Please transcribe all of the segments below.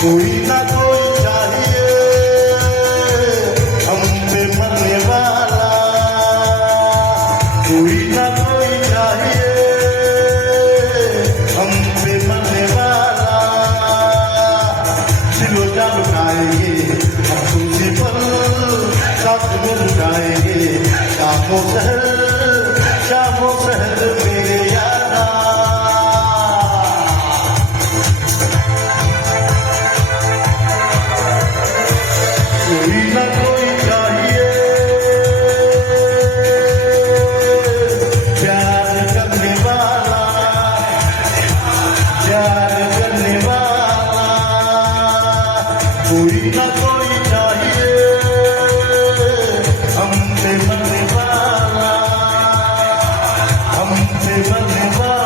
कोई ना कोई चाहिए हम पे मरने वाला, कोई ना कोई चाहिए हम पे मरने वाला। दिलो जान लुटाएंगे हम तुमसे पल, साथ में लुटाएंगे शामों शहर मेरे यारा। कोई ना कोई चाहिए प्यार करने वाला, प्यार करने वाला। कोई ना कोई चाहिए हमसे मरने वाला, हमसे मरने वाला।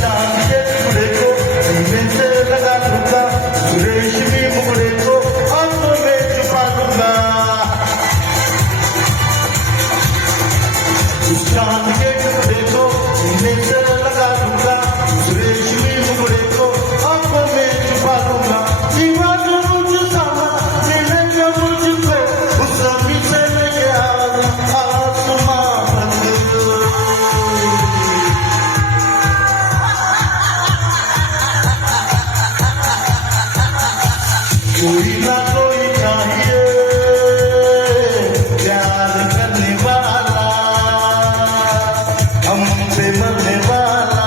चांद के टुकड़े को सीने से लगा दूंगा, रेशमी मुकड़े को आंखों में छुपा दूंगा। उस चांद के टुकड़े को सीने से लगा दूंगा, रेशमी मुकड़े को आंखों में छुपा दूंगा। जीवा जो मुझ सामा मिले जो मुझको, उस जमीन से नहीं आसमां कोई ना कोई चाहिए प्यार करने वाला, हमसे मरने वाला,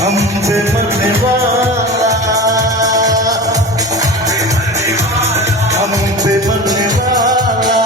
हमसे मरने वाला, हमसे मरने वाला।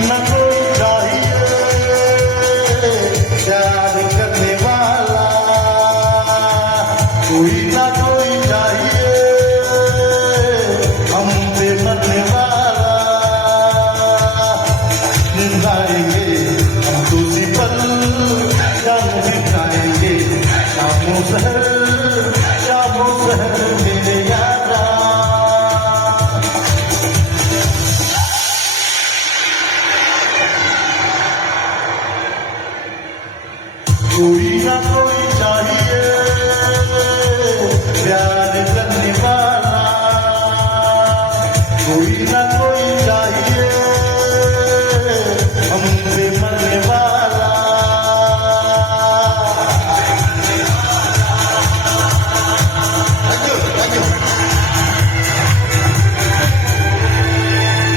ना कोई चाहिए प्यार करने वाला, कोई ना कोई चाहिए हमसे मरने वाला। निभाएंगे हम दूसरी पल, जान बिताएंगे शामों शहर मेरे यारा। कोई ना कोई चाहिए प्यार करने वाला, कोई ना